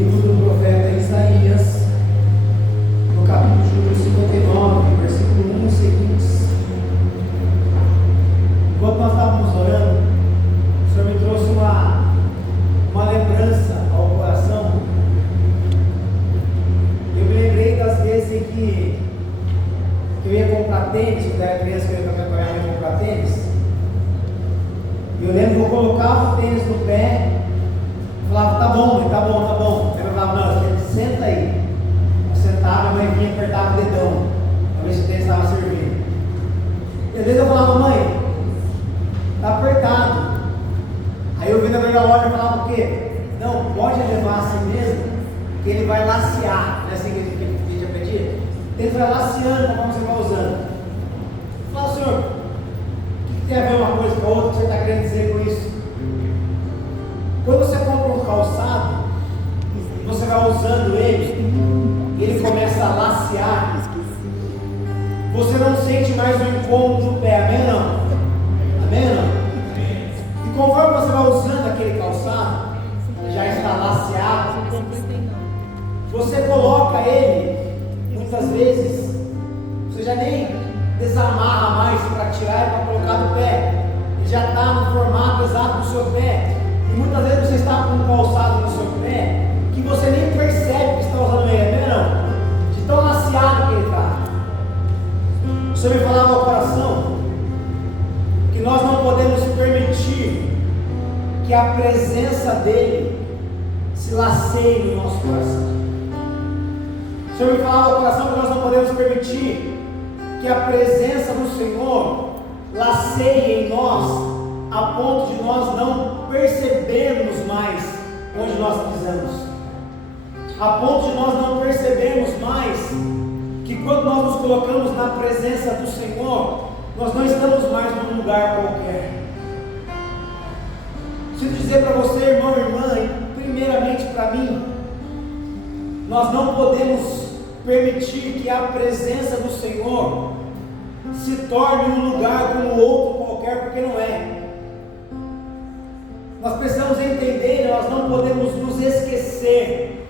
livro do profeta Isaías, no capítulo número 59, versículo 1 e seguintes. Enquanto nós estávamos orando, o Senhor me trouxe uma lembrança ao coração. Eu me lembrei das vezes em que eu ia comprar tênis, quando era criança, que eu ia com a minha mãe comprar tênis. E eu lembro que eu colocava o tênis no pé, falava, tá bom, mãe, tá bom, tá bom. Aí eu falava, não, senta aí. Eu sentava, a mãe vinha e apertava o dedão, para ver se o tênis estava servindo. E às vezes eu falava, mãe, tá apertado. Aí eu vi na loja e falava o quê? Não, pode levar assim mesmo, que ele vai lacear. Não é assim que a gente aprendia? Ele vai laceando conforme você vai usando. Eu falava, senhor, o que tem a ver uma coisa com a outra? O que você está querendo dizer com isso? Quando você compra um calçado, você vai usando ele, e ele começa a lacear, você não sente mais o incômodo no pé, amém ou não? Amém ou não? E conforme você vai usando aquele calçado, já está laceado, você coloca ele, muitas vezes, você já nem desamarra mais para tirar e para colocar no pé, ele já está no formato exato do seu pé. E muitas vezes você está com um calçado no seu pé que você nem percebe que está usando ele, não? De tão laceado que ele está. O Senhor me falava ao coração que nós não podemos permitir que a presença dele se laceie no nosso coração. O Senhor me falava ao coração que nós não podemos permitir que a presença do Senhor laceie em nós a ponto de nós não percebermos mais onde nós pisamos, a ponto de nós não percebermos mais que quando nós nos colocamos na presença do Senhor, nós não estamos mais num lugar qualquer. Preciso dizer para você, irmão e irmã, e primeiramente para mim, nós não podemos permitir que a presença do Senhor se torne um lugar como outro qualquer, porque não é. Nós precisamos entender, nós não podemos nos esquecer.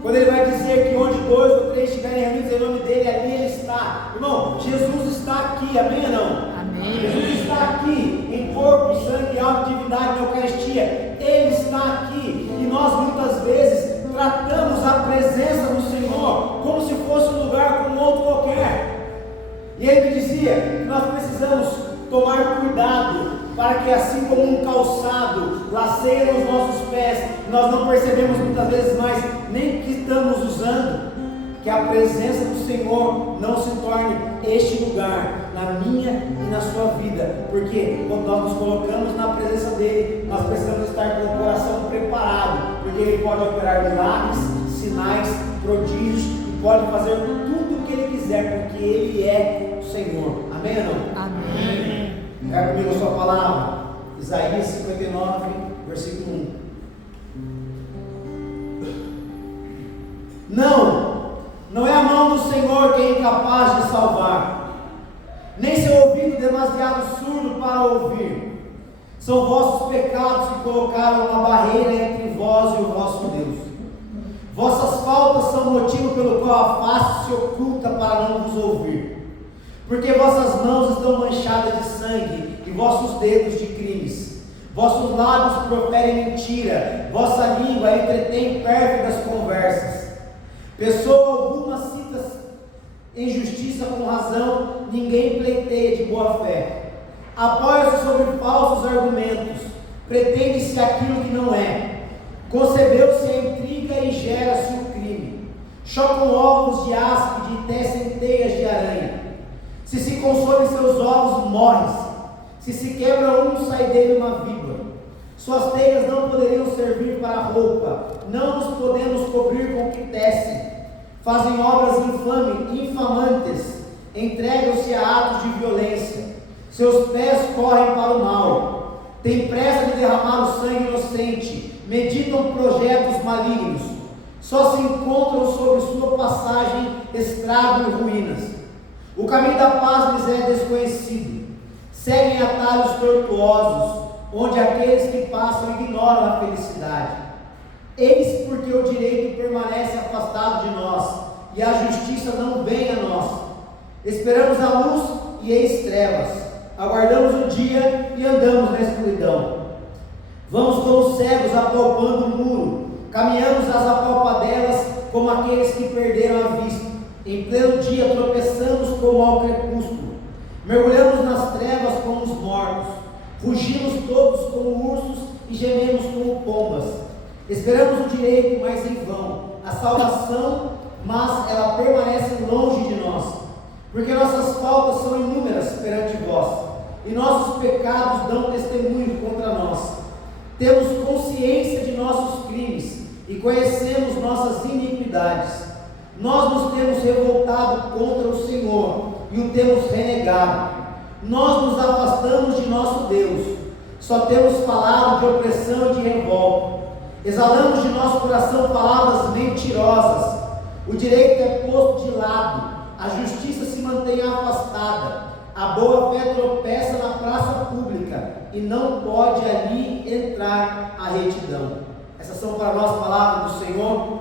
Quando ele vai dizer que onde dois ou três estiverem reunidos em nome dele, ali ele está. Irmão, Jesus está aqui, amém ou não? Amém. Jesus está aqui, em corpo, sangue, alma, divindade, na Eucaristia. Ele está aqui. E nós muitas vezes tratamos a presença do Senhor como se fosse um lugar como outro qualquer. E ele me dizia que nós precisamos tomar cuidado para que, assim como um calçado laceia nos nossos pés, nós não percebemos muitas vezes mais nem que estamos usando, que a presença do Senhor não se torne este lugar na minha e na sua vida, porque quando nós nos colocamos na presença dele, nós precisamos estar com o coração preparado, porque ele pode operar milagres, sinais, prodígios, e pode fazer tudo o que ele quiser, porque ele é o Senhor, amém ou não? Amém. Pega comigo a sua palavra, Isaías 59, versículo 1. Não é a mão do Senhor que é incapaz de salvar, nem seu ouvido demasiado surdo para ouvir. São vossos pecados que colocaram uma barreira entre vós e o vosso Deus. Vossas faltas são motivo pelo qual a face se oculta para não vos ouvir. Porque vossas mãos estão manchadas de sangue e vossos dedos de crimes. Vossos lábios proferem mentira, vossa língua entretém pérfidas conversas. Pessoa alguma cita injustiça com razão, ninguém pleiteia de boa fé. Apoia-se sobre falsos argumentos, pretende-se aquilo que não é. Concebeu-se a intriga e gera-se o crime. Chocam ovos de áspide e tecem teias de aranha. Se consomem seus ovos, morre-se. Se quebra um, sai dele uma víbora. Suas teias não poderiam servir para roupa, não nos podemos cobrir com o que tecem. Fazem obras infamantes, entregam-se a atos de violência. Seus pés correm para o mal. Têm pressa de derramar o sangue inocente, meditam projetos malignos. Só se encontram sobre sua passagem estrago e ruínas. O caminho da paz lhes é desconhecido. Seguem atalhos tortuosos, onde aqueles que passam ignoram a felicidade. Eis porque porque o direito permanece afastado de nós e a justiça não vem a nós. Esperamos a luz e eis trevas, aguardamos o dia e andamos na escuridão. Vamos como cegos apalpando o muro, caminhamos às apalpadelas como aqueles que perderam a vista. Em pleno dia tropeçamos como ao crepúsculo, mergulhamos nas trevas como os mortos, rugimos todos como ursos e gememos como pombas. Esperamos o direito, mas em vão, a salvação, mas ela permanece longe de nós, porque nossas faltas são inúmeras perante vós, e nossos pecados dão testemunho contra nós. Temos consciência de nossos crimes e conhecemos nossas iniquidades. Nós nos temos revoltado contra o Senhor e o temos renegado. Nós nos afastamos de nosso Deus. Só temos falado de opressão e de revolta. Exalamos de nosso coração palavras mentirosas. O direito é posto de lado. A justiça se mantém afastada. A boa fé tropeça na praça pública e não pode ali entrar a retidão. Essas são para nós palavras do Senhor.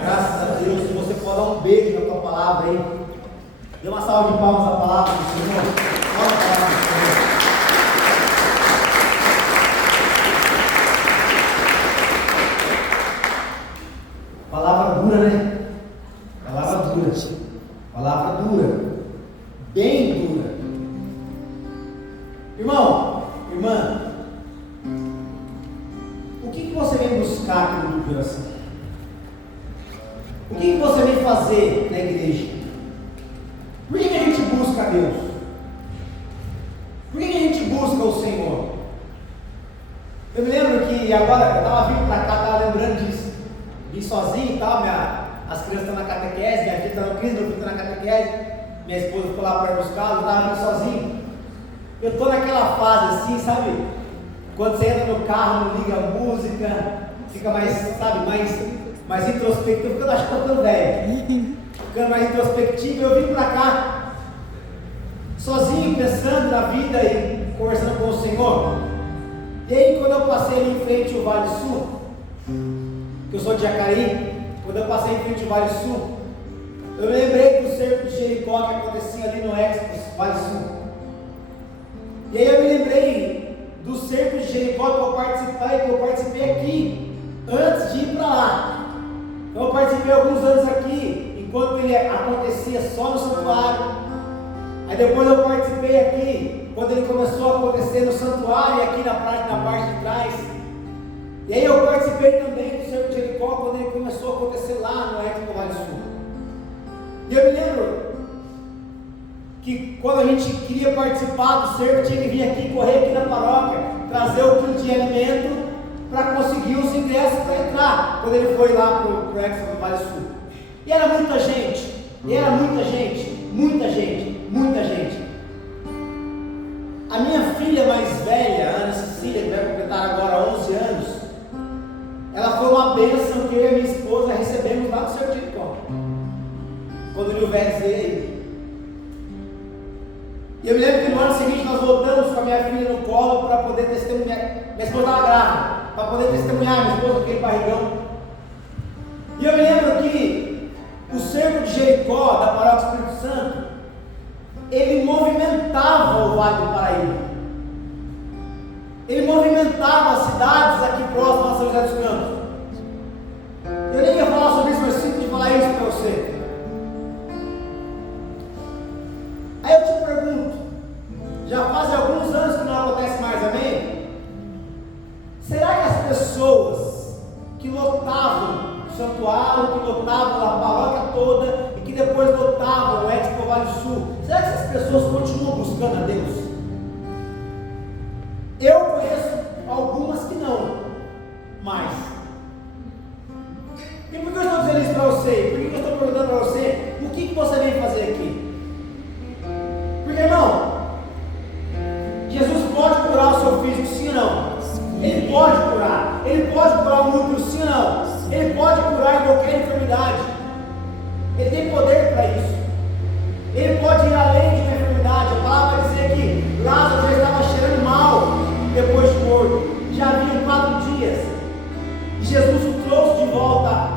Graças a Deus. Se você pode dar um beijo na tua palavra aí, dê uma salva de palmas à palavra do Senhor. Olha a palavra do Senhor. Palavra dura, né? Palavra dura. Palavra dura. Bem dura. Irmão, irmã, o que você vem buscar aqui no grupo de oração? O que você vem fazer na igreja? Por que a gente busca a Deus? Por que a gente busca o Senhor? Eu me lembro que agora, eu estava vindo para cá, estava lembrando disso. Vim sozinho e tal, as crianças estão na catequese, minha filha está no Cristo, meu filho está na catequese, minha esposa foi lá para buscar, eu estava vindo sozinho. Eu estou naquela fase assim, sabe? Quando você entra no carro, não liga a música, fica mais, sabe, mais introspectivo, porque eu acho que estou ficando velho. Ficando mais introspectivo, eu vim para cá, sozinho, pensando na vida e conversando com o Senhor. E aí, quando eu passei ali em frente ao Vale Sul, que eu sou de Jacareí, quando eu passei em frente ao Vale Sul, eu me lembrei do cerco de Jericó que acontecia ali no Expo Vale Sul. E aí eu me lembrei do cerco de Jericó que eu participei aqui, antes de ir para lá. Então eu participei alguns anos aqui, enquanto ele acontecia só no santuário. Aí depois eu participei aqui, quando ele começou a acontecer no santuário e aqui na parte de trás. E aí eu participei também do cerco de Jericó, quando ele começou a acontecer lá no Expo Vale Sul. E eu me lembro que quando a gente queria participar do cerco, tinha que vir aqui, correr aqui na paróquia, trazer o quilo de alimento para conseguir os ingressos para entrar, quando ele foi lá para o Expo Vale Sul. E era muita gente, muita gente. A minha filha mais velha, Ana Cecília, que vai completar agora 11 anos, ela foi uma bênção que eu e a minha esposa recebemos lá do cerco de Jericó, quando o Nilvetes veio. E eu me lembro que no ano seguinte nós voltamos com a minha filha no colo para poder testemunhar. Minha esposa estava grávida, para poder testemunhar minha esposa com aquele barrigão. E eu me lembro que o cerco de Jericó, da Paróquia Espírito Santo, ele movimentava o Vale do Paraíba. Ele movimentava as cidades aqui próximas a São José dos Campos. Eu nem ia falar sobre isso, mas sinto de falar isso para você. Aí eu te pergunto, já faz alguns anos que não acontece mais, amém? Será que as pessoas que lotavam o santuário, que lotavam a paróquia toda e que depois lotavam o Expo Vale Sul, será que essas pessoas continuam buscando a Deus? Eu conheço algumas que não, mas. E por que eu estou dizendo isso para você? Por que eu estou perguntando para você o que você vem fazer aqui? Porque, irmão, Jesus pode curar o seu físico, sim ou não? Ele pode curar. Ele pode curar o útero, sim ou não? Ele pode curar qualquer enfermidade. Ele tem poder para isso. Ele pode ir além de uma enfermidade. A palavra vai dizer que Lázaro já estava cheirando mal depois de morto. Já havia 4 dias. E Jesus o trouxe de volta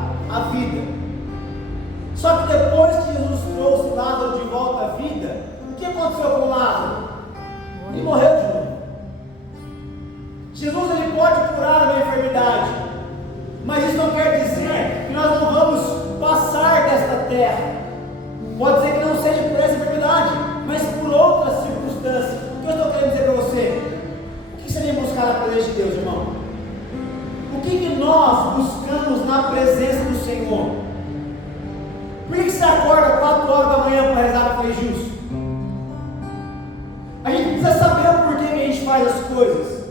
Mas isso não quer dizer que nós não vamos passar desta terra. Pode ser que não seja por essa enfermidade, mas por outras circunstâncias. O que eu estou querendo dizer para você? O que você vem buscar na presença de Deus, irmão? O que nós buscamos na presença do Senhor? Por que você acorda 4 horas da manhã para rezar para Pai Justo? A gente precisa saber o porquê que a gente faz as coisas.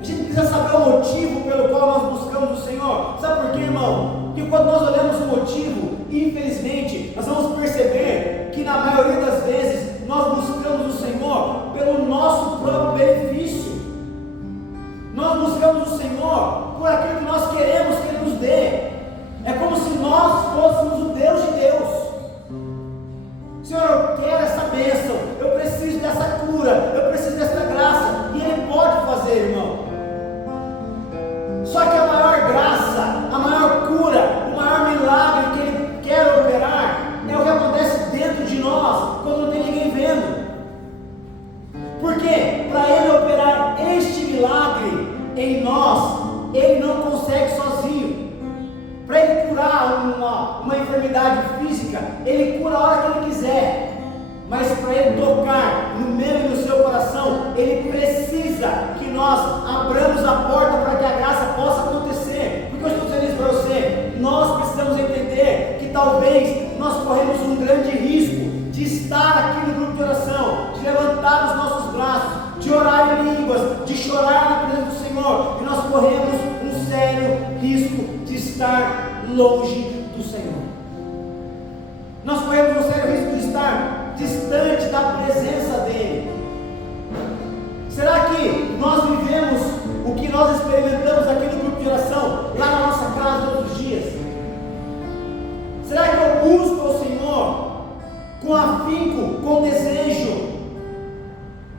A gente precisa saber o motivo pelo qual nós buscamos o Senhor. Sabe por quê, irmão? Porque quando nós olhamos o motivo, infelizmente, nós vamos perceber que na maioria das vezes nós buscamos o Senhor pelo nosso próprio benefício. Nós buscamos o Senhor por aquilo que nós queremos que Ele nos dê. É como se nós fôssemos o Deus de Deus. Senhor, eu quero essa bênção, eu preciso dessa cura, eu preciso dessa graça, e Ele pode fazer, irmão. Só que a maior graça, a maior cura, o maior milagre que Ele quer operar é o que acontece dentro de nós, quando não tem ninguém vendo. Porque para Ele operar este milagre em nós, Ele não consegue sozinho. Para Ele curar uma enfermidade física, Ele cura a hora que Ele quiser. Mas para Ele tocar no meu e no seu coração, Ele precisa que nós abramos a porta para que a graça possa acontecer. Porque eu estou dizendo isso para você, nós precisamos entender que talvez nós corremos um grande risco de estar aqui no grupo de oração, de levantar os nossos braços, de orar em línguas, de chorar na presença do Senhor, e nós corremos um sério risco de estar longe do Senhor. Nós corremos um sério risco de estar distante da presença dEle. Será que nós vivemos o que nós experimentamos aqui no grupo de oração, lá na nossa casa todos os dias? Será que eu busco o Senhor com afinco, com desejo?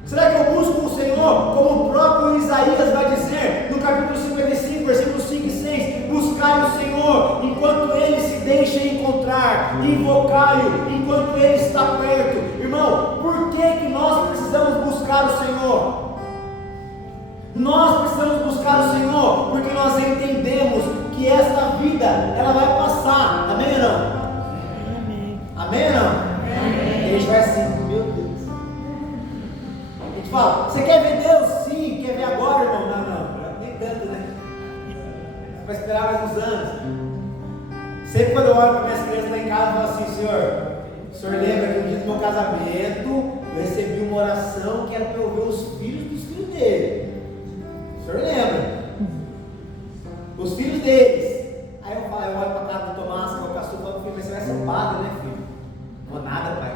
Será que eu busco o Senhor, como o próprio Isaías vai dizer no capítulo 55, versículos 5 e 6, buscai o Senhor enquanto Ele se deixa encontrar, invocai-o enquanto Ele está perto. Irmão, por que nós precisamos buscar o Senhor? Nós precisamos buscar o Senhor porque nós entendemos que esta vida, ela vai passar. Amém ou não? Amém. Amém ou não? Amém. E a gente vai assim, meu Deus. A gente fala, você quer ver Deus? Sim. Quer ver agora, irmão? Não, nem tanto, né? Vai esperar mais uns anos. Sempre quando eu olho para minhas crianças lá em casa, eu falo assim, o senhor lembra que no dia do meu casamento, eu recebi uma oração que era para eu ver os filhos dos filhos dele. O senhor lembra? Os filhos deles. Aí eu olho para a casa do Tomás, que é o caçula, e falo, filho, mas você vai ser padre, né, filho? Não, nada, pai.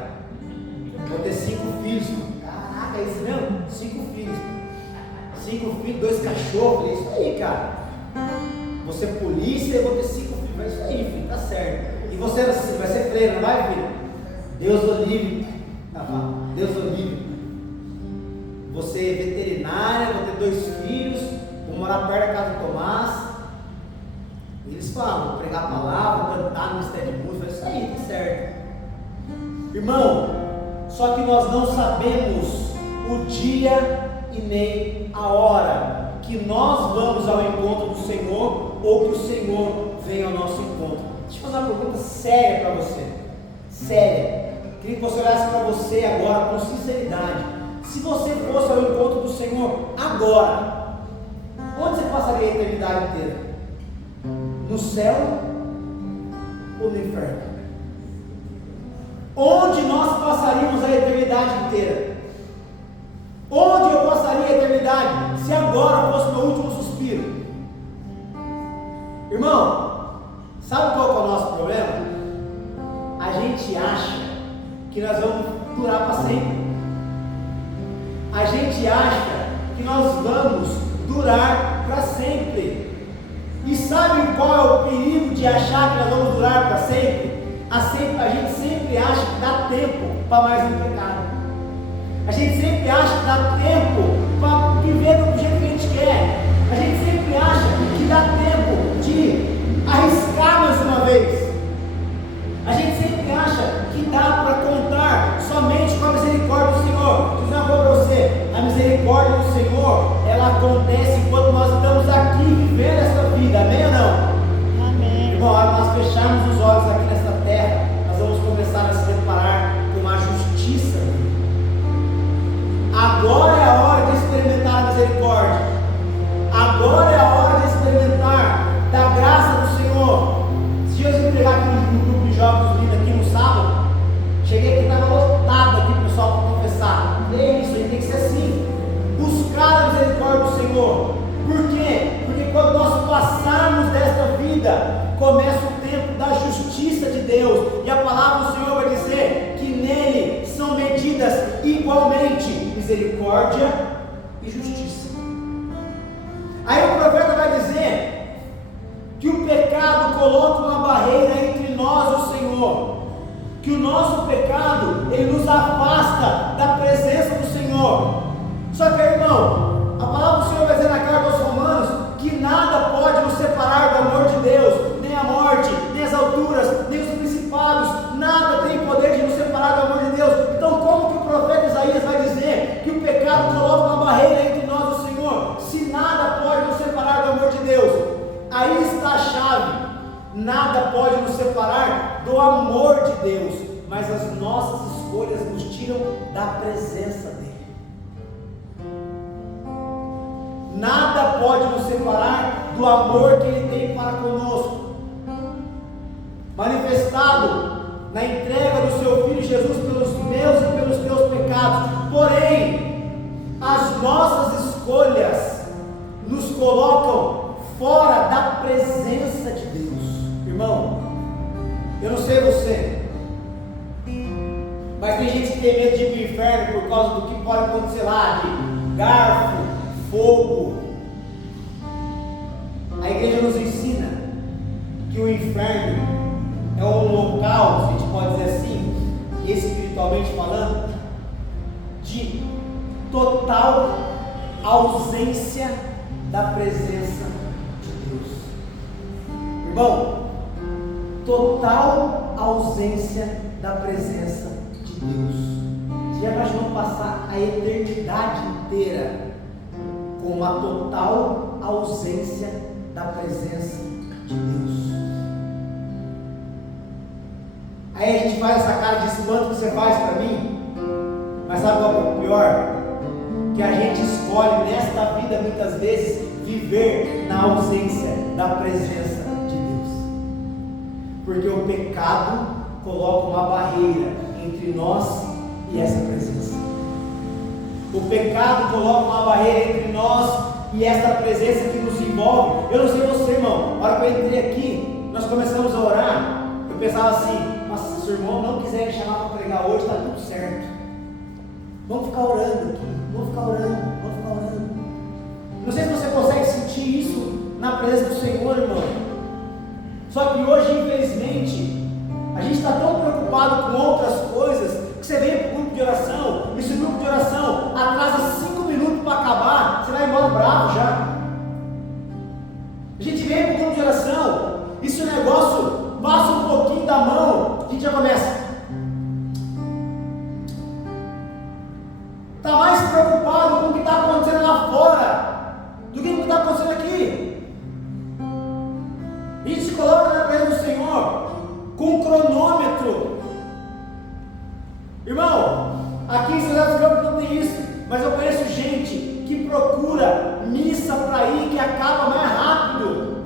Vou ter 5 filhos. Caraca, é isso mesmo? 5 filhos. 5 filhos, 2 cachorros. É isso aí, cara. Você é polícia, eu vou ter 5 filhos. É isso aí, filho, tá certo. E você vai ser freira, não vai, filho? Deus o livre. Deus o livre. Você é veterinária, vou ter 2 filhos, vou morar perto da casa do Tomás. Eles falam, vou pregar a palavra, vou cantar no mistério de música. É isso aí, tá certo. Irmão, só que nós não sabemos o dia e nem a hora que nós vamos ao encontro do Senhor ou que o Senhor vem ao nosso encontro. Deixa eu fazer uma pergunta séria para você. Séria. Queria que você olhasse para você agora com sinceridade. Se você fosse ao encontro do Senhor agora, onde você passaria a eternidade inteira? No céu ou no inferno? Onde nós passaríamos a eternidade inteira? Onde eu passaria a eternidade se agora fosse meu último suspiro? Irmão, sabe qual é o nosso problema? A gente acha que nós vamos durar para sempre. A gente acha que nós vamos durar para sempre. E sabe qual é o perigo de achar que nós vamos durar para sempre? A gente sempre acha que dá tempo para mais um pecado. A gente sempre acha que dá tempo para viver do jeito que a gente quer. A gente sempre acha que dá tempo de arriscar mais uma vez. A gente sempre acha que dá para contar somente com a misericórdia do Senhor. Vou dizer uma coisa para você: a misericórdia do Senhor, ela acontece enquanto nós estamos aqui vivendo essa vida, amém ou não? Irmão, a hora que nós fecharmos os olhos aqui nessa terra, nós vamos começar a se deparar com a justiça dele. Agora é a hora de experimentar a misericórdia. Agora é a hora de experimentar da graça do Senhor. Se eu entregar aqui no grupo de jovens unidos aqui no sábado, cheguei aqui e estava lotado aqui, pessoal, para confessar. É isso, a gente tem que ser assim. Buscar a misericórdia do Senhor. Por quê? Porque quando nós passarmos desta vida, começa o tempo da justiça de Deus. E a palavra do Senhor vai dizer que nele são medidas igualmente misericórdia e justiça. Aí o profeta vai dizer que o pecado coloca uma barreira entre nós e o Senhor, que o nosso pecado, ele nos afasta da presença do Senhor. Só que, irmão, a palavra do Senhor vai dizer na carta aos Romanos que nada pode nos separar do amor de Deus, nem a morte, nem as alturas, nem os principados, nada tem poder de nos separar do amor de Deus. Então como que o profeta Isaías vai dizer que o pecado coloca uma barreira entre nós e o Senhor, se nada pode nos separar do amor de Deus? Aí está a chave. Nada pode nos separar do amor de Deus, mas as nossas escolhas nos tiram da presença dele. Nada pode nos separar do amor que ele tem para conosco, manifestado na entrega do seu Filho Jesus pelos meus e pelos teus pecados. Porém, as nossas escolhas nos colocam fora da presença de Deus. Irmão, eu não sei você, mas tem gente que tem medo de ir para o inferno por causa do que pode acontecer lá, de garfo, fogo. A igreja nos ensina que o inferno é um local, se a gente pode dizer assim, espiritualmente falando, de total ausência da presença de Deus. Irmão, total ausência da presença de Deus. Você já imaginou passar a eternidade inteira com uma total ausência da presença de Deus? Aí a gente faz essa cara de quanto você faz para mim, mas sabe qual é o pior? Que a gente escolhe nesta vida muitas vezes viver na ausência da presença de Deus, porque o pecado coloca uma barreira entre nós e essa presença. O pecado coloca uma barreira entre nós e essa presença que nos envolve. Eu não sei você, irmão, na hora que eu entrei aqui, nós começamos a orar, eu pensava assim: mas se o seu irmão não quiser me chamar para pregar hoje, está tudo certo. Vamos ficar orando aqui, vamos ficar orando, vamos ficar orando. Não sei se você consegue sentir isso na presença do Senhor, irmão. Só que hoje, infelizmente, a gente está tão preocupado com outras coisas, que você vem para o grupo de oração, e esse grupo de oração atrasa 5 minutos para acabar, você vai embora bravo já. A gente vem para o grupo de oração, e se o negócio passa um pouquinho da mão, a gente já começa. Está mais preocupado com o que está acontecendo lá fora do que com o que está acontecendo aqui. A gente se coloca na presença do Senhor com um cronômetro. Irmão, aqui em São José dos Campos não tem isso, mas eu conheço gente que procura missa para ir que acaba mais rápido.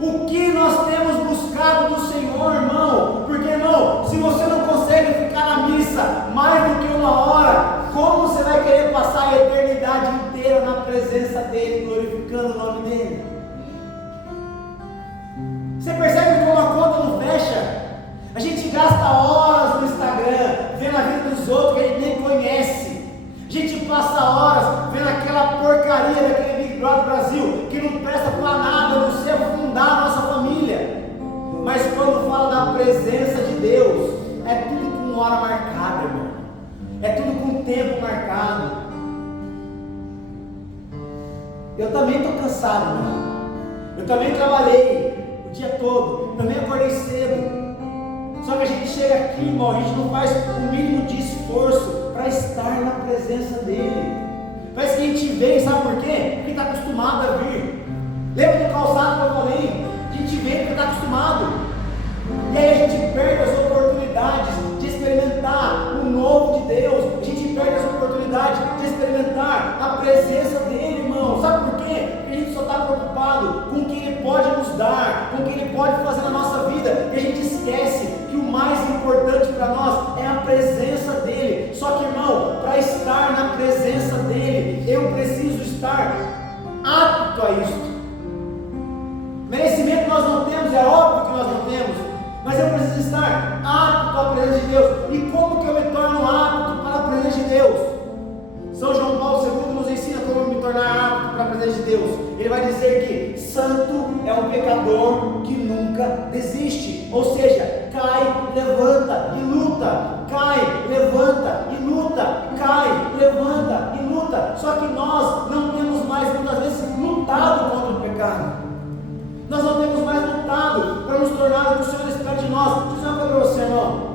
O que nós temos buscado do Senhor, irmão? Porque, irmão, se você não consegue ficar na missa mais do que 1 hora, como você vai querer passar a eternidade inteira na presença dEle, glorificando o nome dEle? Você percebe como a conta não fecha? A gente gasta horas no Instagram, vendo a vida dos outros que a gente nem conhece. A gente passa horas vendo aquela porcaria daquele Big Brother Brasil, que não presta para nada, não sei afundar a nossa família. Mas quando fala da presença de Deus, é tudo com hora marcada, irmão. É tudo com tempo marcado. Eu também estou cansado, irmão. Eu também trabalhei o dia todo, também acordei cedo. Só que a gente chega aqui, irmão, a gente não faz o mínimo de esforço para estar na presença dEle. Parece que a gente vem, sabe por quê? Porque está acostumado a vir. Lembra do calçado que eu falei? A gente vem porque está acostumado. E aí a gente perde as oportunidades de experimentar o novo de Deus. A gente perde as oportunidades de experimentar a presença dele, irmão. Sabe por quê? Porque a gente só está preocupado com o que ele pode nos dar, com o que ele pode fazer na nossa vida. E a gente esquece que o mais importante para nós é a presença dele. Só que, irmão, para estar na presença dele, eu preciso estar apto a isso. Merecimento nós não temos, é óbvio que nós não temos, mas eu preciso estar apto à presença de Deus. E como que eu me torno apto para a presença de Deus? São João Paulo II nos ensina como me tornar apto para a presença de Deus. Ele vai dizer que santo é um pecador que nunca desiste, ou seja, cai, levanta e luta, cai, levanta e luta, cai, levanta e luta. Só que nós não temos mais muitas vezes lutado contra o pecado. Nós não temos mais lutado para nos tornar o que o Senhor espera de nós. Deixa eu dizer uma coisa para você, irmão.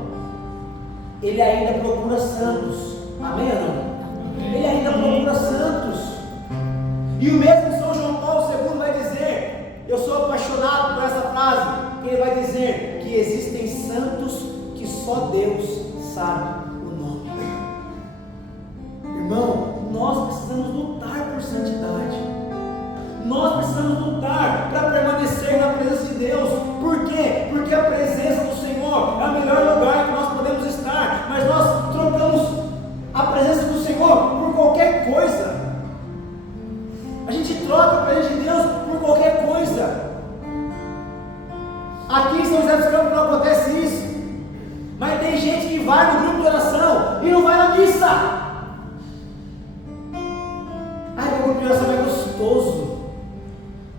Ele ainda procura santos. Amém ou não? Ele ainda procura santos. E o mesmo São João Paulo II vai dizer, eu sou apaixonado por essa frase, que ele vai dizer que existem santos que só Deus sabe o nome. Irmão, nós precisamos lutar por santidade. Nós precisamos lutar para permanecer na presença de Deus. Por quê? Porque a presença do Senhor é o melhor lugar que nós podemos estar. Mas nós trocamos a presença do Senhor por qualquer coisa. A gente troca a presença de Deus por qualquer coisa. Aqui em São José dos Campos não acontece isso. Mas tem gente que vai no grupo de oração e não vai na missa. Ai, o grupo de oração é gostoso.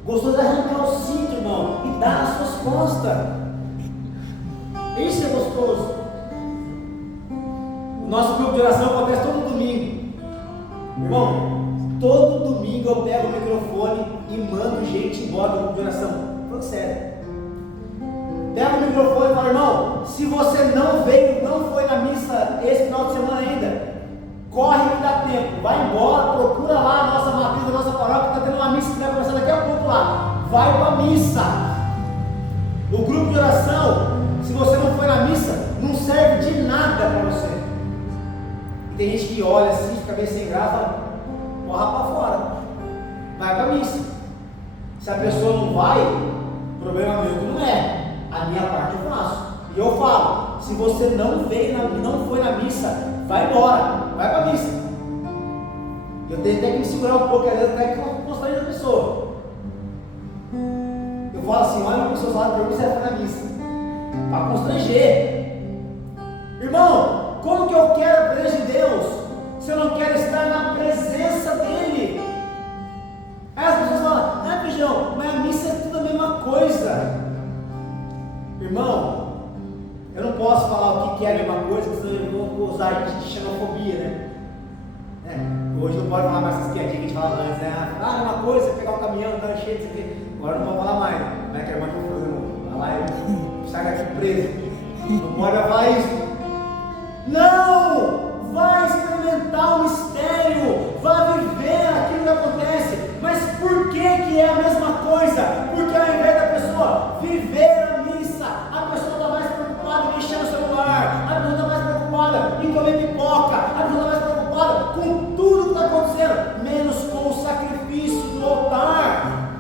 Gostoso é arrancar o cinto, irmão, e dar nas suas costas. Isso é gostoso. O nosso grupo de oração acontece todo domingo. Irmão, todo domingo eu pego o microfone e mando gente embora do grupo de oração. Falando sério. Pego o microfone e falo, irmão, se você não veio, não foi na missa esse final de semana ainda, corre que dá tempo, vai embora, procura lá a nossa matriz, a nossa paróquia, está tendo uma missa que vai começar daqui a pouco lá, vai para a missa. O grupo de oração, se você não foi na missa, não serve de nada para você. E tem gente que olha assim, fica meio sem graça, corra para fora, vai para a missa. Se a pessoa não vai, o problema meu não é, a minha parte eu faço. E eu falo, se você não foi na missa, vai embora, vai para a missa. Eu tenho até que me segurar um pouco, às vezes até que constrange a pessoa. Eu falo assim, olha uma pessoa lá, pergunta se ela foi na missa, para constranger. Irmão, como que eu quero a presença de Deus, se eu não quero estar na presença dEle? Aí as pessoas falam, Feijão, mas a missa é tudo a mesma coisa. Irmão, eu não posso falar o que é a mesma coisa, senão eu vou usar de xenofobia, né? Hoje não pode falar mais essas piadinhas que a gente falava antes, né? Ah, é uma coisa, pegar um caminhão, tá cheio disso aqui. Agora não vou falar mais, né? Que a irmã que eu vou fazer, irmão. Vai lá, eu saio daqui preso. Não pode falar isso. Não! Vai experimentar o mistério, vai viver aquilo que acontece. Mas por que é a mesma coisa? Porque ao invés da pessoa viver a missa, a pessoa está mais preocupada em mexer no celular, a pessoa está mais preocupada em comer pipoca, a pessoa está mais preocupada com tudo que está acontecendo, menos com o sacrifício do altar.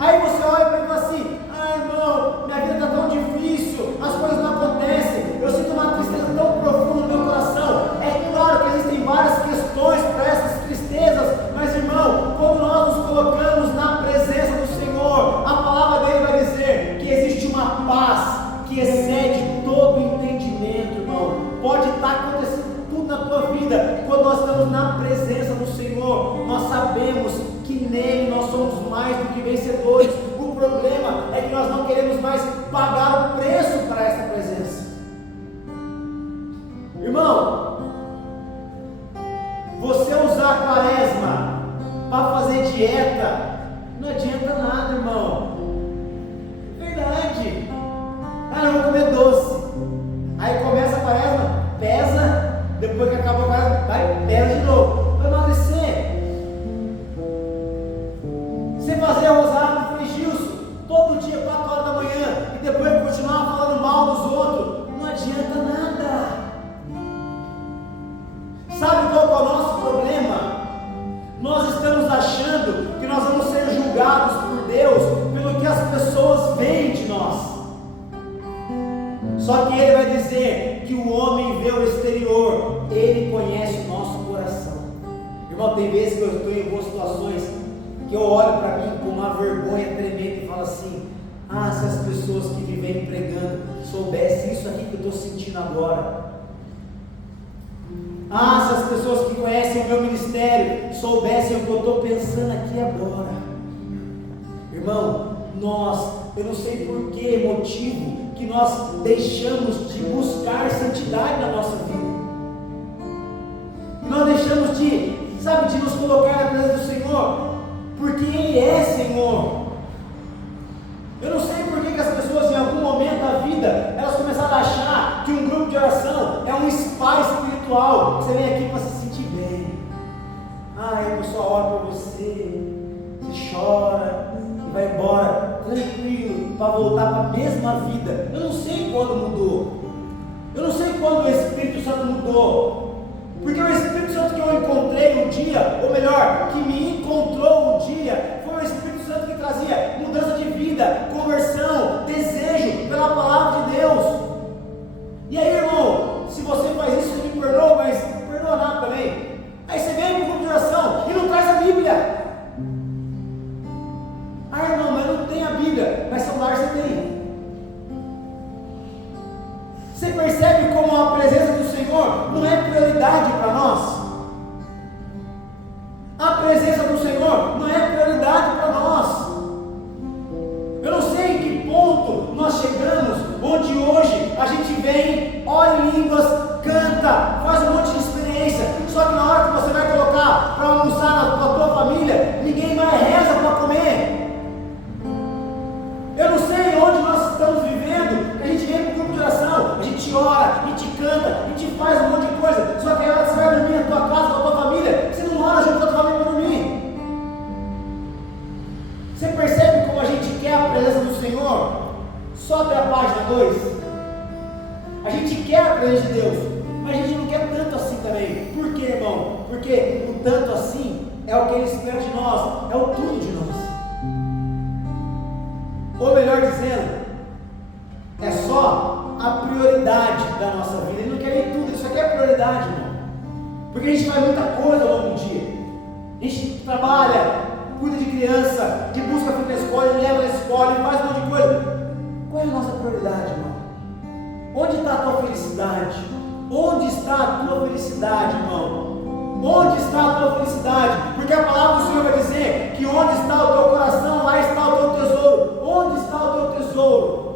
Aí você olha para ele e fala assim, irmão, minha vida está tão difícil, as coisas não acontecem, eu sinto uma tristeza tão profunda no meu coração. É claro que existem várias questões para essas tristezas, mas irmão, quando nós nos colocamos na presença do Senhor, a palavra dele vai dizer que existe uma paz que excede todo entendimento, irmão. Pode estar acontecendo tudo na tua vida, quando nós estamos na presença do Senhor, nós sabemos que nele nós somos mais do que vencedores. O problema é que nós não queremos mais pagar o preço para essa presença. Irmão, você usar a quaresma para fazer dieta, não adianta nada, irmão. Verdade. Não vou comer doce. Aí começa a quaresma, pesa, depois que acaba a quaresma, vai, pesa de novo. Vai emagrecer. Você fazer o rosário do Frei Gilson todo dia, 4 horas da manhã, e depois continuar falando mal dos outros, não adianta nada. Sabe qual é o nosso problema? Nós estamos achando que nós vamos ser julgados por Deus pelo que as pessoas veem de nós. Só que Ele vai dizer que o homem vê o exterior, Ele conhece o nosso coração. Irmão, tem vezes que eu estou em boas situações que eu olho para mim com uma vergonha tremenda e falo assim: ah, se as pessoas que me vêm pregando soubessem isso aqui que eu estou sentindo agora. Ah, se as pessoas que conhecem o meu ministério soubessem o que eu estou pensando aqui agora. Irmão, eu não sei por que motivo que nós deixamos de buscar santidade na nossa vida. Nós deixamos de nos colocar na presença do Senhor, porque Ele é Senhor. Eu não sei por que as pessoas em algum momento da vida, elas começaram a achar que um grupo de oração é um spa espiritual. Você vem aqui para se sentir bem. Ah, a pessoa ora por você chora e vai embora tranquilo para voltar para a mesma vida. Eu não sei quando mudou. Eu não sei quando o Espírito Santo mudou. Porque o Espírito Santo que eu encontrei um dia, ou melhor, que me encontrou um dia, foi o Espírito Santo que trazia mudança de vida, conversão, desejo pela palavra de Deus. E aí, irmão, se você faz isso, você me perdoa, mas perdoa nada também. Aí você vem para o grupo de oração e não traz a Bíblia. Ah, irmão, mas não tem a Bíblia, mas celular você tem. Você percebe como a presença do Senhor não é prioridade para nós? A presença do Senhor não é prioridade para nós. Eu não sei em que ponto nós chegamos, onde hoje a gente vem, ora em línguas, canta, faz um monte de experiência, só que na hora que você vai colocar para almoçar com a tua família, ninguém mais reza para comer. Eu não sei onde nós estamos vivendo, que a gente vem para o grupo de oração, a gente ora, a gente canta, a gente faz um monte de coisa, só que aí você vai dormir na tua casa, com a tua família, você não ora junto com a tua família para dormir. Você percebe como a gente quer a presença do Senhor? Sobe a página 2. A gente quer a presença de Deus, mas a gente não quer tanto assim também. Por quê, irmão? Porque o tanto assim é o que Ele espera de nós, é o tudo de nós. Ou melhor dizendo, é só a prioridade da nossa vida. Ele não quer nem tudo, isso aqui é prioridade, irmão. Porque a gente faz muita coisa ao longo do dia. A gente trabalha, cuida de criança, que busca a filha na escola, leva na escola, faz um monte de coisa. Qual é a nossa prioridade, irmão? Onde está a tua felicidade? Onde está a tua felicidade, irmão? Onde está a tua felicidade? Porque a palavra do Senhor vai dizer que onde está o teu coração, lá está o teu tesouro. Onde está o teu tesouro?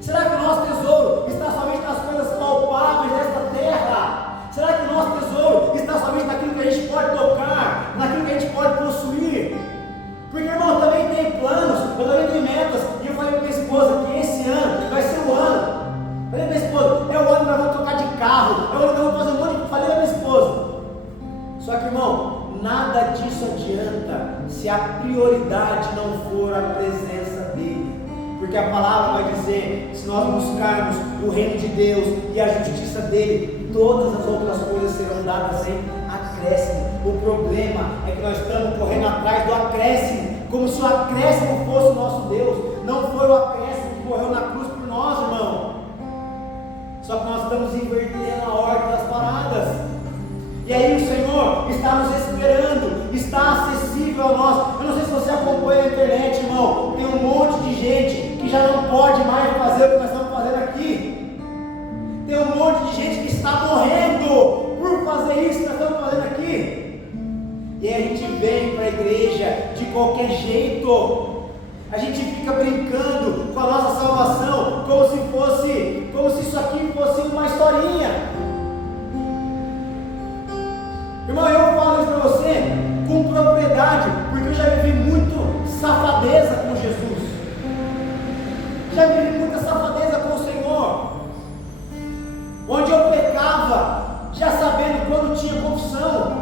Será que o nosso tesouro está somente nas coisas palpáveis desta terra? Será que o nosso tesouro está somente naquilo que a gente pode tocar, naquilo que a gente pode possuir? Porque, irmão, eu também tenho planos, eu também tenho metas, e eu falei para minha esposa que esse ano vai ser o ano. Falei para minha esposa, é o ano que nós vamos trocar de carro, é o ano que nós vamos fazer um monte de coisa. Falei para minha esposa. Só que, irmão, nada disso adianta se a prioridade não for a presença dEle. Porque a palavra vai dizer, se nós buscarmos o reino de Deus e a justiça dEle, todas as outras coisas serão dadas em acréscimo. O problema é que nós estamos correndo atrás do acréscimo, como se o acréscimo fosse o nosso Deus. Não foi o acréscimo que morreu na cruz por nós, irmão. Só que nós estamos invertendo a ordem das paradas. E aí o Senhor está nos esperando, está acessível a nós. Eu não sei se você acompanha a internet, irmão. Tem um monte de gente que já não pode mais fazer o que nós estamos fazendo aqui. Tem um monte de gente que está morrendo por fazer isso que nós estamos fazendo aqui. E aí a gente vem para a igreja de qualquer jeito. A gente fica brincando com a nossa salvação como se isso aqui fosse uma historinha. Irmão, eu falo isso para você com propriedade, porque eu já vivi muito safadeza com Jesus. Já vivi muita safadeza com o Senhor, onde eu pecava, já sabendo quando tinha confissão,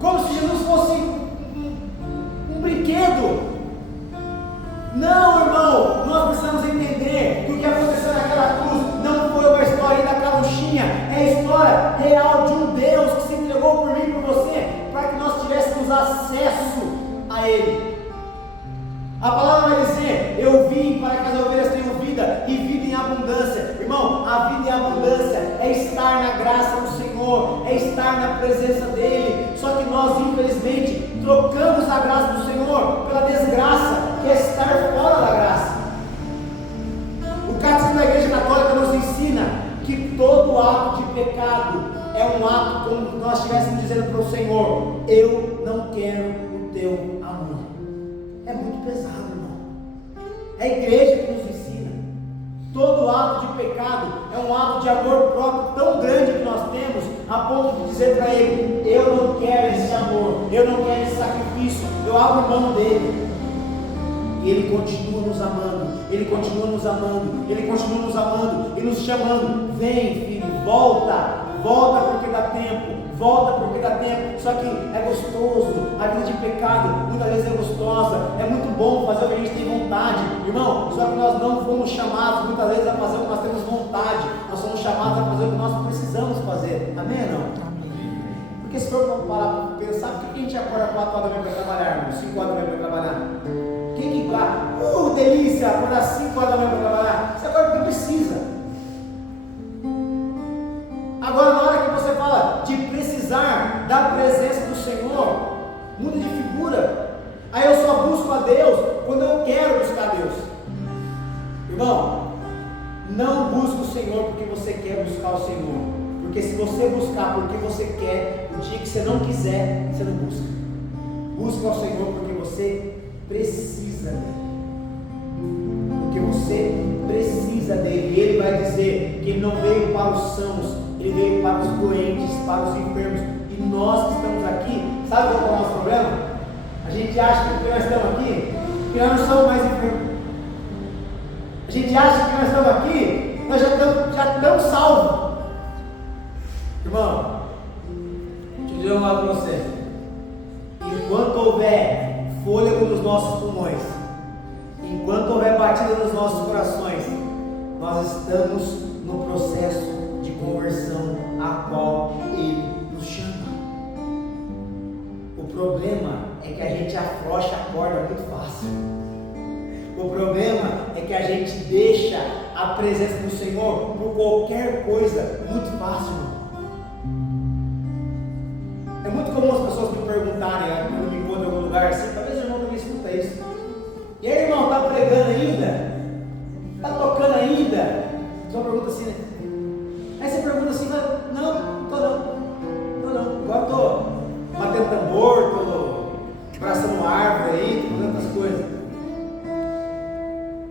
como se Jesus fosse acesso a Ele. A palavra vai dizer: eu vim para que as ovelhas tenham vida e vida em abundância. Irmão, a vida em abundância é estar na graça do Senhor, é estar na presença dEle. Só que nós, infelizmente, trocamos a graça do Senhor pela desgraça, que é estar fora da graça. O Catecismo da Igreja Católica nos ensina que todo ato de pecado é um ato como nós estivéssemos dizendo para o Senhor: eu não quero o teu amor. É muito pesado, irmão. É a igreja que nos ensina. Todo ato de pecado é um ato de amor próprio tão grande que nós temos, a ponto de dizer para Ele: eu não quero esse amor, eu não quero esse sacrifício, eu abro mão dele. E Ele continua nos amando, Ele continua nos amando, Ele continua nos amando e nos chamando: vem, filho, volta, volta porque dá tempo, volta porque dá tempo. Só que é gostoso, a vida de pecado muitas vezes é gostosa, é muito bom fazer o que a gente tem vontade, irmão. Só que nós não fomos chamados muitas vezes a fazer o que nós temos vontade, nós somos chamados a fazer o que nós precisamos fazer. Amém ou não? Amém. Porque se for parar para pensar, por que a gente acorda 4 horas da manhã para trabalhar, irmão? 5 horas da manhã para trabalhar? Quem que vai? Delícia, acordar 5 horas da manhã para trabalhar. Você acorda porque precisa. Agora, na hora que você fala de precisar da presença do Senhor, muda de figura. Aí eu só busco a Deus quando eu quero buscar a Deus. Irmão, não busque o Senhor porque você quer buscar o Senhor. Porque se você buscar porque você quer, o dia que você não quiser, você não busca. Busca ao Senhor porque você precisa dele. Porque você precisa dele. E Ele vai dizer que Ele não veio para os sãos, Ele veio para os doentes, para os enfermos. E nós que estamos aqui, sabe qual é o nosso problema? A gente acha que porque nós estamos aqui, que nós não somos mais enfermos. A gente acha que nós estamos aqui, nós já estamos salvos. Irmão, deixa eu dizer uma coisa para você. Enquanto houver fôlego nos nossos pulmões, enquanto houver batida nos nossos corações, nós estamos no processo de conversão a qual Ele nos chama. O problema é que a gente afrouxa a corda muito fácil. O problema é que a gente deixa a presença do Senhor por qualquer coisa muito fácil. É muito comum as pessoas me perguntarem, quando me encontram em algum lugar assim, talvez o irmão também escuta isso: e aí, irmão, está pregando ainda? Está tocando ainda? Só pergunta assim, né? Aí você pergunta assim: não, estou não. Agora estou batendo tambor, estou abraçando árvore aí, estou fazendo outras coisas.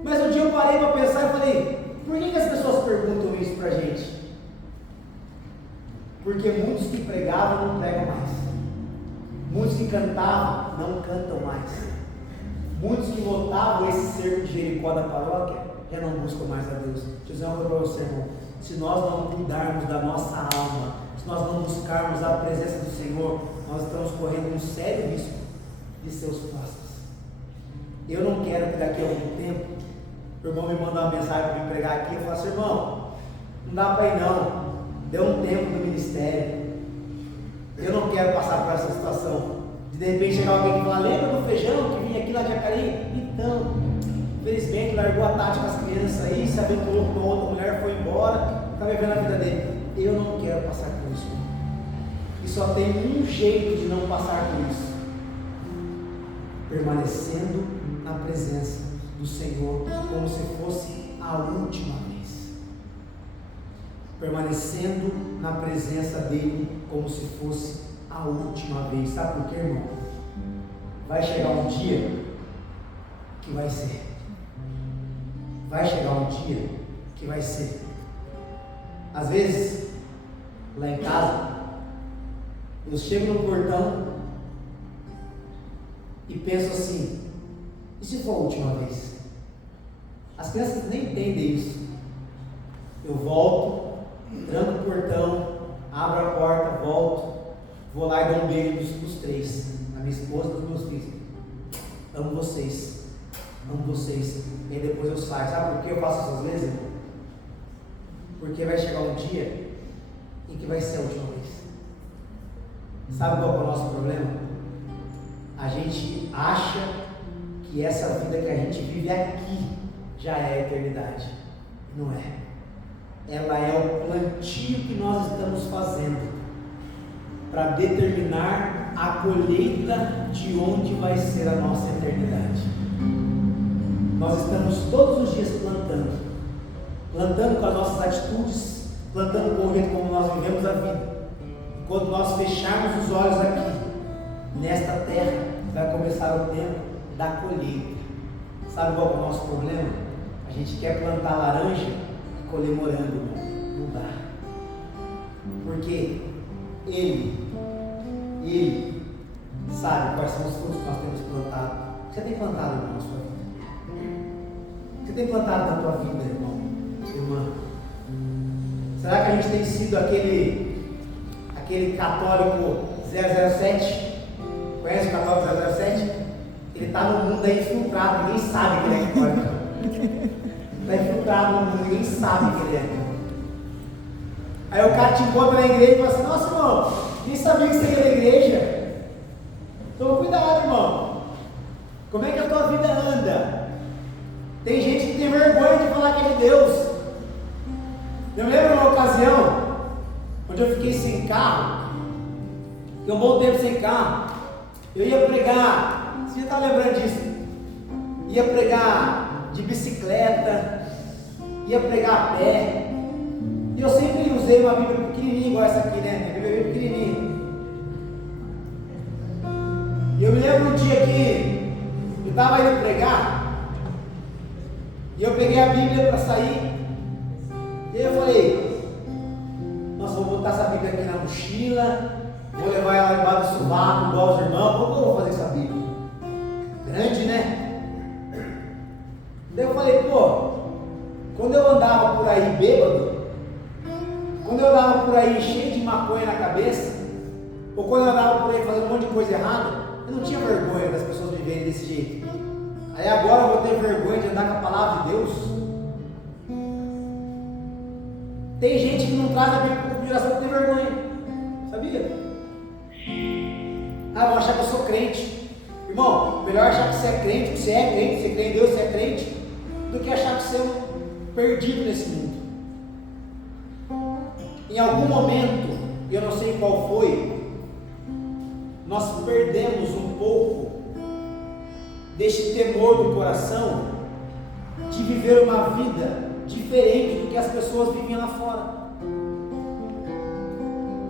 Mas um dia eu parei para pensar e falei: por que as pessoas perguntam isso para a gente? Porque muitos que pregavam não pregam mais. Muitos que cantavam não cantam mais. Muitos que lotavam esse cerco de Jericó da paróquia já não buscam mais a Deus. Deixa eu dizer uma coisa para você, irmão: se nós não cuidarmos da nossa alma, se nós não buscarmos a presença do Senhor, nós estamos correndo um sério risco de ser os próximos. Eu não quero que daqui a algum tempo o irmão me mandar uma mensagem para me pregar aqui, eu falo assim: irmão, não dá para ir não, deu um tempo do ministério, eu não quero passar por essa situação. De repente chegar alguém que fala: lembra do feijão que vinha aqui lá de Jacareí? Então, infelizmente largou a Tati com as crianças aí, se aventurou com outra mulher, foi embora, está vivendo a vida dele. Eu não quero passar por isso. E só tem um jeito de não passar por isso: permanecendo na presença do Senhor como se fosse a última vez. Permanecendo na presença dele como se fosse a última vez. Sabe por quê, irmão? Vai chegar um dia que vai ser. Vai chegar um dia que vai ser. Às vezes, lá em casa, eu chego no portão e penso assim: e se for a última vez? As crianças nem entendem isso. Eu volto, tranco o portão, abro a porta, volto, vou lá e dou um beijo dos 3, a minha esposa e dos meus filhos. Amo vocês, amo vocês. E aí depois eu saio. Sabe por que eu faço isso às vezes? Porque vai chegar um dia em que vai ser a última vez. Sabe qual é o nosso problema? a gente acha que essa vida que a gente vive aqui já é a eternidade. Não é. Ela é o plantio que nós estamos fazendo para determinar a colheita de onde vai ser a nossa eternidade. Nós estamos todos os dias plantando com as nossas atitudes, plantando com o jeito como nós vivemos a vida. Quando nós fecharmos os olhos aqui, nesta terra, vai começar o tempo da colheita. Sabe qual é o nosso problema? A gente quer plantar laranja e colher morango. Não dá. Porque Ele sabe quais são os frutos que nós temos plantado. O que você tem plantado, irmão, na sua vida? O que você tem plantado na tua vida, irmão, irmã? Será que a gente tem sido aquele católico 007? Conhece o católico 007? Ele está no mundo aí infiltrado, ninguém sabe que ele é católico. Está infiltrado no mundo, ninguém sabe que ele é. Aí o cara te encontra na igreja e fala assim: nossa, irmão, nem sabia que você ia na igreja. Toma cuidado, irmão. Como é que a tua vida anda? Tem gente que tem vergonha de falar que é de Deus. Eu lembro uma ocasião onde eu fiquei sem carro, fiquei um bom tempo sem carro. Eu ia pregar, você já está lembrando disso? Ia pregar de bicicleta, ia pregar a pé. E eu sempre usei uma Bíblia pequenininha igual essa aqui, né? Minha Bíblia pequenininha. E eu me lembro um dia que eu estava indo pregar, e eu peguei a Bíblia para sair, e aí eu falei: nossa, vou botar essa Bíblia aqui na mochila, vou levar ela embaixo do sovaco, igual os irmãos. Como eu vou fazer essa Bíblia? Grande, né? Daí eu falei: pô, quando eu andava por aí bêbado, quando eu andava por aí cheio de maconha na cabeça, ou quando eu andava por aí fazendo um monte de coisa errada, eu não tinha vergonha das pessoas me verem desse jeito. Aí agora eu vou ter vergonha de andar com a palavra de Deus? Tem gente que não traz a Bíblia para a geração que tem vergonha. Sabia? Ah, vão achar que eu sou crente. Irmão, melhor achar que você é crente, que você é crente, você crê em Deus, você é crente, do que achar que você é um perdido nesse mundo. Em algum momento, eu não sei qual foi, nós perdemos um pouco deste temor do coração de viver uma vida diferente do que as pessoas viviam lá fora.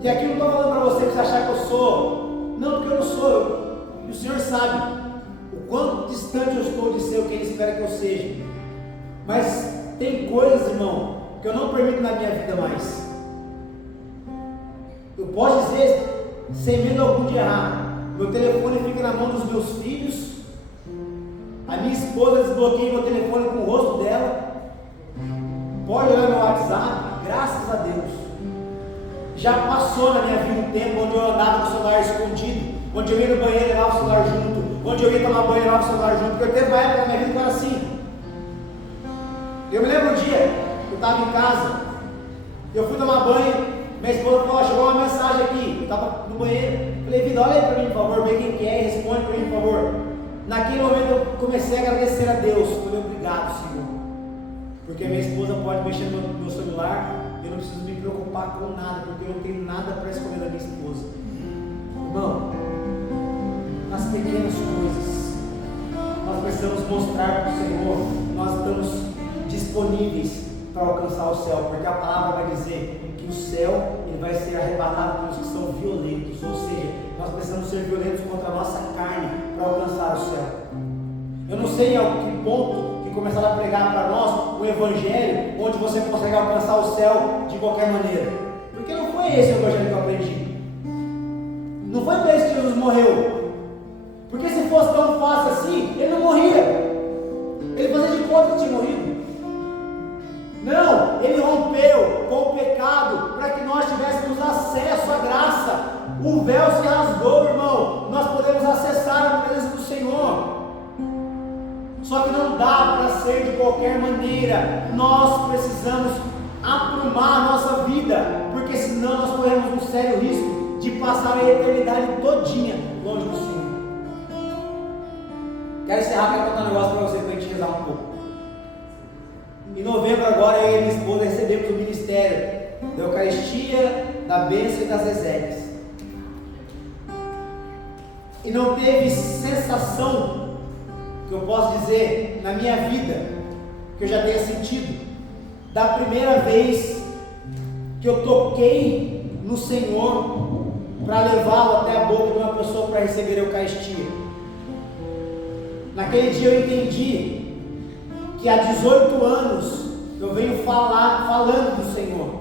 E aqui eu não estou falando para você que você achar que eu sou, não, porque eu não sou, e o Senhor sabe o quanto distante eu estou de ser o que Ele espera que eu seja. Mas tem coisas, irmão, que eu não permito na minha vida mais. Eu posso dizer, sem medo algum de errar, meu telefone fica na mão dos meus filhos, a minha esposa desbloqueia meu telefone com o rosto dela, pode olhar meu WhatsApp, graças a Deus. Já passou na minha vida um tempo onde eu andava com o celular escondido, onde eu ia no banheiro e levava o celular junto, onde eu ia tomar banho e levava o celular junto, porque teve uma época na minha vida que era assim. Eu me lembro um dia, eu estava em casa, eu fui tomar banho, minha esposa falou: chegou uma mensagem aqui, eu estava no banheiro, falei: vida, olha aí para mim, por favor, vê quem que é e responde para mim, por favor. Naquele momento eu comecei a agradecer a Deus, falei: obrigado, Senhor, porque minha esposa pode mexer no meu celular, eu não preciso me preocupar com nada, porque eu não tenho nada para esconder da minha esposa. Irmão, nas pequenas coisas, nós precisamos mostrar para o Senhor, nós estamos disponíveis para alcançar o céu, porque a palavra vai dizer que o céu ele vai ser arrebatado pelos que são violentos, ou seja, nós precisamos ser violentos contra a nossa carne para alcançar o céu. Eu não sei em que ponto que começaram a pregar para nós o evangelho onde você consegue alcançar o céu de qualquer maneira, porque não foi esse o evangelho que eu aprendi, não foi para isso que Jesus morreu, porque se fosse tão fácil assim, ele não morria, ele fazia de conta que tinha morrido. Não, ele rompeu com o pecado para que nós tivéssemos acesso à graça. O véu se rasgou, irmão. Nós podemos acessar a presença do Senhor. Só que não dá para ser de qualquer maneira. Nós precisamos aprumar a nossa vida, porque senão nós corremos um sério risco de passar a eternidade todinha longe do Senhor. Quero encerrar, quero contar um negócio para você, para a gente rezar um pouco. Em novembro agora, eu e minha esposa recebemos o ministério da Eucaristia, da bênção e das exéquias. E não teve sensação, que eu posso dizer, na minha vida, que eu já tenha sentido, da primeira vez que eu toquei no Senhor para levá-lo até a boca de uma pessoa para receber a Eucaristia. Naquele dia eu entendi que há 18 anos eu venho falando do Senhor.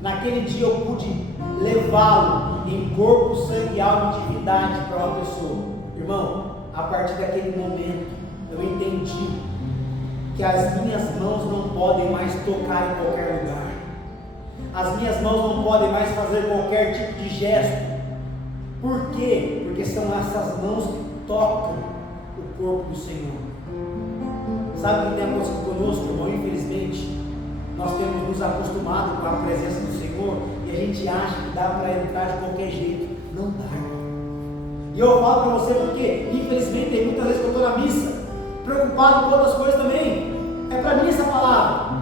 Naquele dia eu pude levá-lo em corpo, sangue, alma e divindade para uma pessoa. Irmão, a partir daquele momento eu entendi que as minhas mãos não podem mais tocar em qualquer lugar. As minhas mãos não podem mais fazer qualquer tipo de gesto. Por quê? Porque são essas mãos que tocam o corpo do Senhor. Sabe o que tem acontecido conosco, irmão? Infelizmente, nós temos nos acostumado com a presença do Senhor e a gente acha que dá para entrar de qualquer jeito. Não dá, irmão. E eu falo para você porque, infelizmente, tem muitas vezes que eu estou na missa, preocupado com outras coisas também. É para mim essa palavra.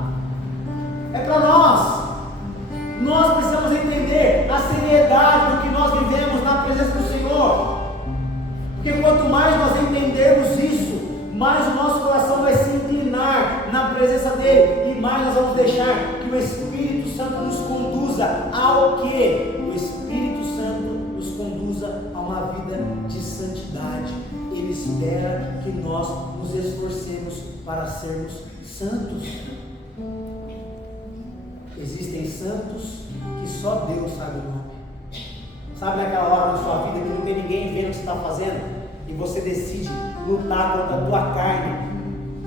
É para nós. Nós precisamos entender a seriedade do que nós vivemos na presença do Senhor. Porque quanto mais nós entendermos isso, mais o nosso coração vai se inclinar na presença dEle, e mais nós vamos deixar que o Espírito Santo nos conduza ao que? O Espírito Santo nos conduza a uma vida de santidade. Ele espera que nós nos esforcemos para sermos santos. Existem santos que só Deus sabe o nome. Sabe naquela hora na sua vida que não tem ninguém vendo o que você está fazendo e você decide lutar contra a tua carne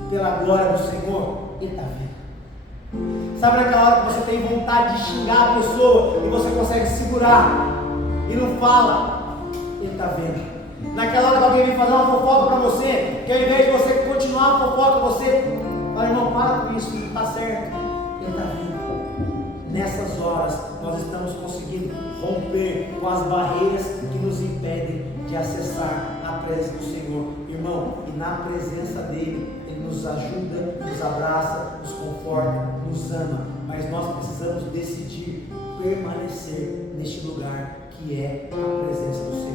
pela glória do Senhor? Ele está vendo. Sabe naquela hora que você tem vontade de xingar a pessoa e você consegue segurar e não fala? Ele está vendo. Naquela hora que alguém vem fazer uma fofoca para você, que ao invés de você continuar a fofoca, você fala, irmão, para com isso, não está certo. Ele está vendo. Nessas horas nós estamos conseguindo romper com as barreiras que nos impedem de acessar a presença do Senhor, irmão. E na presença dele, ele nos ajuda, nos abraça, nos conforta, nos ama. Mas nós precisamos decidir permanecer neste lugar que é a presença do Senhor.